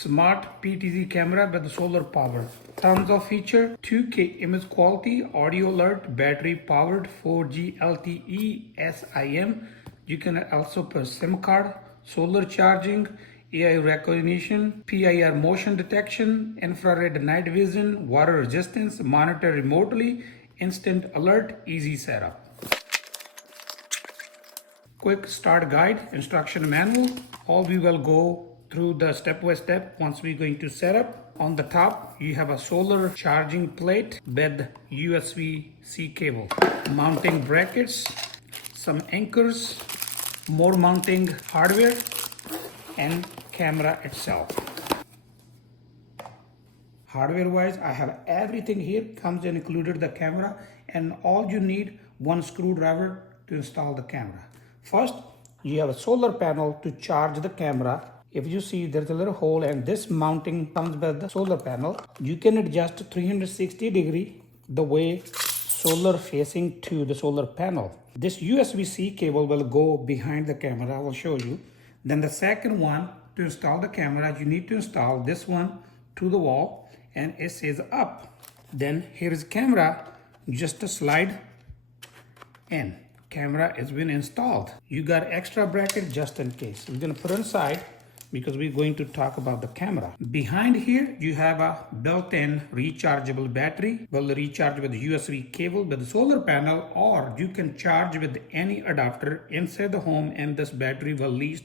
Smart PTZ camera with solar power. Tons of feature, 2K image quality, audio alert, battery powered, 4G LTE SIM. You can also put SIM card, solar charging, AI recognition, PIR motion detection, infrared night vision, water resistance, monitor remotely, instant alert, easy setup. Quick start guide, instruction manual. All we will go through the step by step once we're going to set up. On the top, you have a solar charging plate with USB-C cable, mounting brackets, some anchors, more mounting hardware, and camera itself. Hardware wise, I have everything here, comes and included the camera, and all you need one screwdriver to install the camera. First, you have a solar panel to charge the camera. If you see, there's a little hole, and this mounting comes with the solar panel. You can adjust 360 degree the way solar facing to the solar panel. This USB-C cable will go behind the camera. I will show you. Then the second one, to install the camera, you need to install this one to the wall, and it says up. Then here is camera, just a slide in. Camera has been installed. You got extra bracket just in case. We're gonna put it inside because we're going to talk about the camera. Behind here, you have a built-in rechargeable battery. Will recharge with USB cable with the solar panel, or you can charge with any adapter inside the home, and this battery will last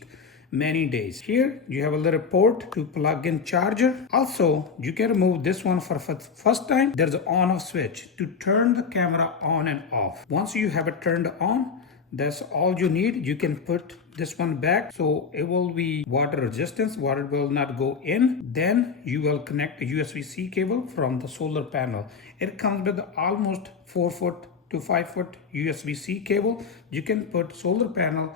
many days. Here you have a little port to plug in charger. Also, you can remove this one for first time. There's an on off switch to turn the camera on and off. Once you have it turned on, that's all you need. You can put this one back, so it will be water resistance. Water will not go in. Then you will connect the USB-C cable from the solar panel. It comes with almost 4 foot to 5 foot USB-C cable. You can put solar panel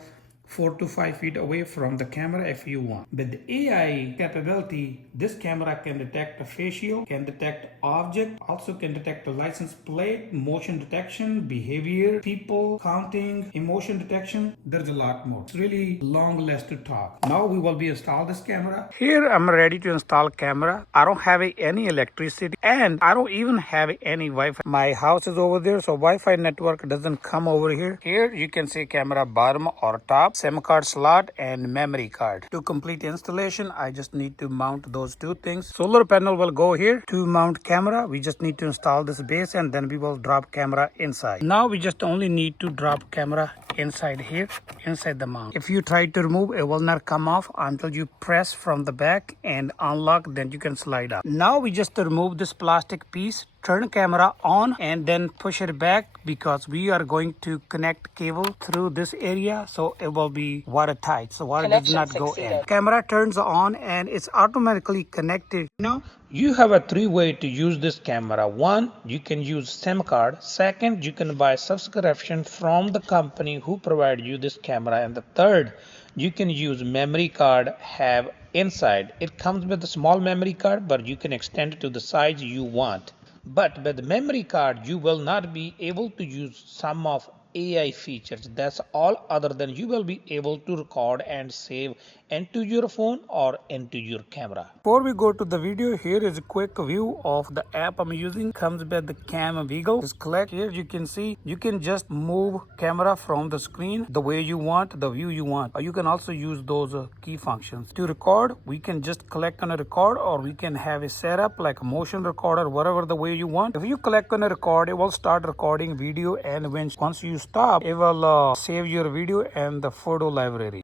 4 to 5 feet away from the camera if you want. With the AI capability, this camera can detect a facial, can detect object, also can detect the license plate, motion detection, behavior, people, counting, emotion detection. There's a lot more. It's really long list to talk. Now we will be install this camera. Here I'm ready to install camera. I don't have any electricity, and I don't even have any Wi-Fi. My house is over there, so Wi-Fi network doesn't come over here. Here you can see camera bottom or top, SIM card slot, and memory card. To complete installation, I just need to mount those two things. Solar panel will go here. To mount camera, we just need to install this base, and then we will drop camera inside. Now we just only need to drop camera inside here, inside the mount. If you try to remove, it will not come off until you press from the back and unlock, then you can slide out. Now we just remove this plastic piece, turn camera on, and then push it back because we are going to connect cable through this area, so it will be watertight, so water does not go in. Camera turns on and it's automatically connected. Now you have a 3-way to use this camera. One, you can use SIM card. Second, you can buy subscription from the company who provide you this camera. And the third, you can use memory card have inside. It comes with a small memory card, but you can extend it to the size you want. But with the memory card, you will not be able to use some of AI features. That's all, other than you will be able to record and save into your phone or into your camera. Before we go to the video, here is a quick view of the app I'm using. Comes with the Cam Wiggle. Just click here, you can see you can just move camera from the screen the way you want, the view you want. Or you can also use those key functions. To record, we can just click on a record, or we can have a setup like a motion recorder, whatever the way you want. If you click on a record, it will start recording video, and once you stop, it will save your video and the photo library.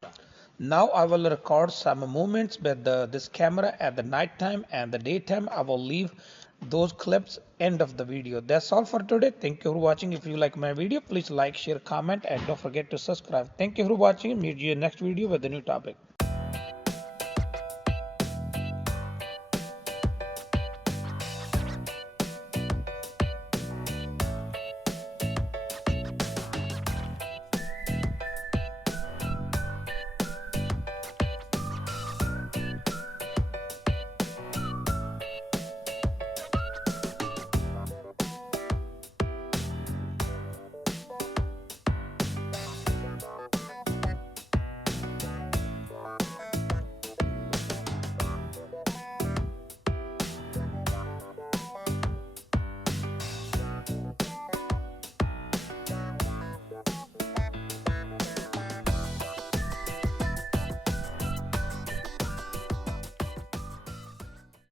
Now I will record some movements with this camera at the night time, and the daytime I will leave those clips end of the video. That's all for today. Thank you for watching. If you like my video, please like, share, comment, and don't forget to subscribe. Thank you for watching. Meet you in next video with a new topic.